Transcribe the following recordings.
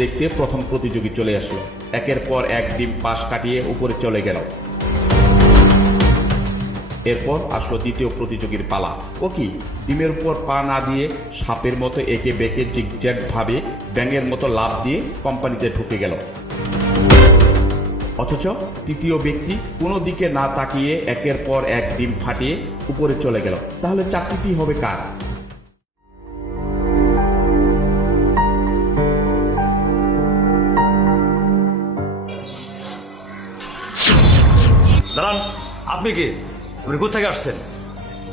দেখতে প্রথম প্রতিযোগী চলে আসলো। একের পর এক ডিম পাশ কাটিয়ে উপরে চলে গেল। এরপর আসলো দ্বিতীয় প্রতিযোগীর পালা। ও কি ডিমের উপর পা না দিয়ে সাপের মতো একে বেঁকে জিগজ্যাগ ভাবে ব্যাঙের মতো লাফ দিয়ে কোম্পানিতে ঢুকে গেল। অথচ তৃতীয় ব্যক্তি কোনো দিকে না তাকিয়ে একের পর এক ডিম ফাটিয়ে উপরে চলে গেল। তাহলে চাকরিটি হবে কার? দাঁড়ান, আপনি কি? আপনি কোথেকে আসছেন?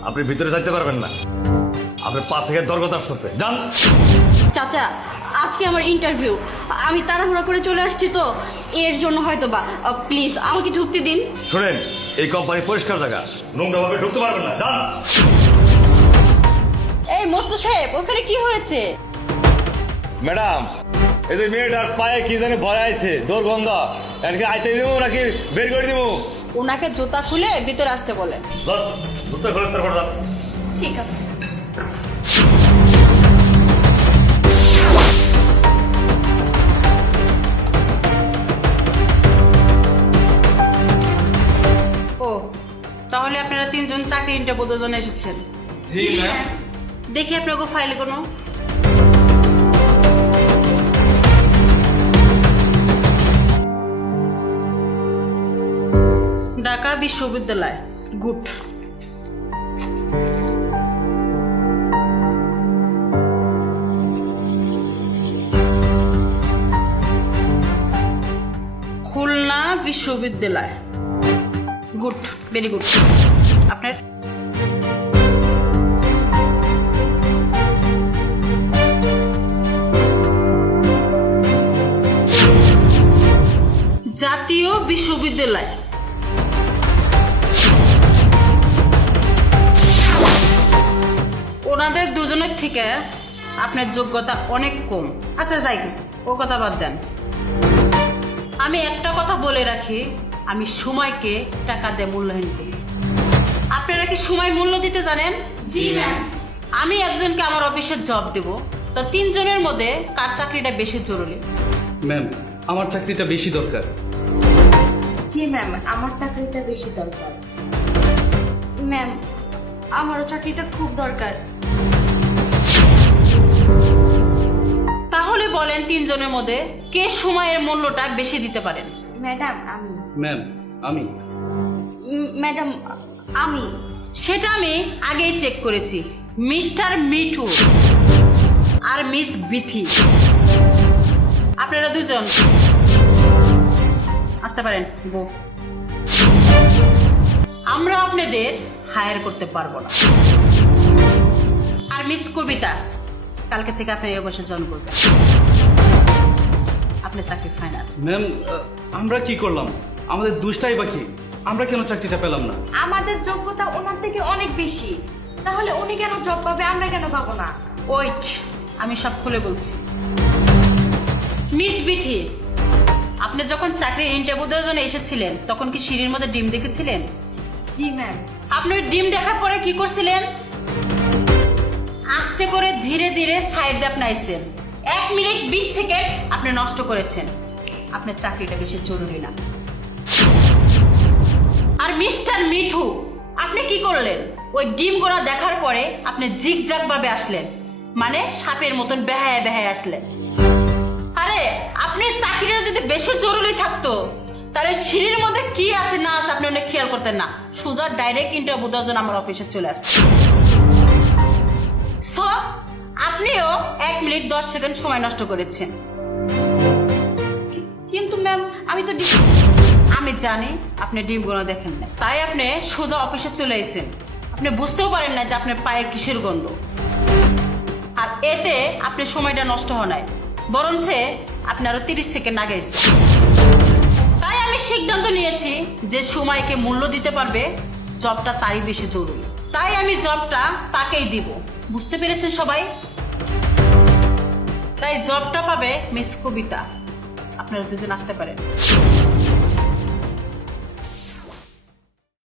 আপনি ভিতরে যাইতে পারবেন না, আপনার পা থেকে দরগত আসতেছে। যান। চাচা, আজকে আমার ইন্টারভিউ, আমি তাড়াহুড়া করে চলে আসছি তো, এর জন্য হয়তো বা। প্লিজ আমাকে ঢুকতে দিন। শুনেন, এই কোম্পানি পরিষ্কার জায়গা, নোংরা ভাবে ঢুকতে পারবেন না। যান। এই মোস্ত সাহেব, ওখানে কি হয়েছে? ম্যাডাম, এই যে মেয়েটার পায়ে কি জানি ভয় আছে, দুর্গন্ধ, এনকে আইতে দিব নাকি বের করে দিব? ওনাকে জুতা খুলে ভিতরে আসতে বলে। জুতা খুলে তারপর যান। ঠিক আছে। ও, তাহলে আপনারা তিনজন চাকরি ইন্টারভিউর জন্য এসেছেন। জি ম্যাম। দেখি আপনাকে ফাইলে কোনো ঢাকা বিশ্ববিদ্যালয়। গুড। খুলনা বিশ্ববিদ্যালয়। Good, very good. আপনার জাতীয় বিশ্ববিদ্যালয়। ওনাদের দুজনের থেকে আপনার যোগ্যতা অনেক কম। আচ্ছা যাই, ও কথা বাদ দেন। আমি একটা কথা বলে রাখি, আমি সময়কে টাকা দিয়ে মূল্যায়ন করি। আপনারা কি সময় মূল্য দিতে জানেন? জি ম্যাম। আমি একজনকে আমার অফিসে জব দেব, তো তিনজনের মধ্যে কার চাকরিটা বেশি জরুরি? ম্যাম, আমার চাকরিটা বেশি দরকার। জি ম্যাম, আমার চাকরিটা বেশি দরকার। ম্যাম, আমারও চাকরিটা খুব দরকার। তাহলে বলেন, তিনজনের মধ্যে কে সময়ের মূল্যটা বেশি দিতে পারেন? ম্যাডাম আমি। ম্যাম, আমি। ম্যাডাম, আমি। সেটা আমি আগেই চেক করেছি। মিস্টার মিঠু আর মিস বিথি, আপনারা দুজন আসতে পারেন। গো। আমরা আপনাদের হায়ার করতে পারবো না। আর মিস কবিতা, কালকে থেকে আপনি এই বছর জয়েন করবেন। আপনার চাকরি ফাইনাল। ম্যাম, আমরা কি করলাম? আমাদের দুষ্টাই বাকি, আমরা কেন চাকরিটা পেলাম না? আমাদের যোগ্যতা ওনার থেকে অনেক বেশি, তাহলে উনি কেন জব পাবে, আমরা কেন পাবো না? ওয়েট, আমি সব খুলে বলছি। মিস বিথি, আপনি যখন চাকরির ইন্টারভিউ দেওয়ার জন্য এসেছিলেন, তখন কি সিঁড়ির মধ্যে ডিম দেখেছিলেন? জি ম্যাম। আপনি ওই ডিম দেখার পরে কি করছিলেন? আস্তে করে ধীরে ধীরে সাইড দিয়ে আপনি আইছেন। 1 মিনিট 20 সেকেন্ড আপনি নষ্ট করেছেন। আপনার চাকরিটা বেশি জরুরি না। আর মিস্টার মিঠু, আপনি কি করলেন? ওই ডিম গোড়া দেখার পরে আপনি জিগজাগ ভাবে আসলেন, মানে সাপের মতন বেহায় বেহায় আসলেন। আরে, আপনার চাকরিটা যদি বেশি জরুরি থাকতো, তাহলে সিঁড়ির মধ্যে কি আছে না আছে আপনি অনেক খেয়াল করতেন না, সোজা ডাইরেক্ট ইন্টারভিউ দেওয়ার জন্য আমার অফিসে চলে আসতেন। সো আপনিও 1 মিনিট 10 সেকেন্ড সময় নষ্ট করেছেন। কিন্তু ম্যাম, আমি তো আমি জানি আপনি ডিমগুলো দেখেন না, তাই আপনি সোজা অফিসে চলে এসেছেন। আপনি বুঝতেও পারেন না যে আপনার পায়ে কিসের গন্ধ। আর এতে আপনার সময়টা নষ্ট হয় নাই, বরঞ্চ আপনি আরো 30 সেকেন্ড আগে এসেছেন। তাই আমি সিদ্ধান্ত নিয়েছি যে সময়কে মূল্য দিতে পারবে, জবটা তারই বেশি জরুরি। তাই আমি জবটা তাকেই দিব। বুঝতে পেরেছেন সবাই? তাই জবটা পাবে মিস কবিতা। আপনারা দুজন আসতে পারেন।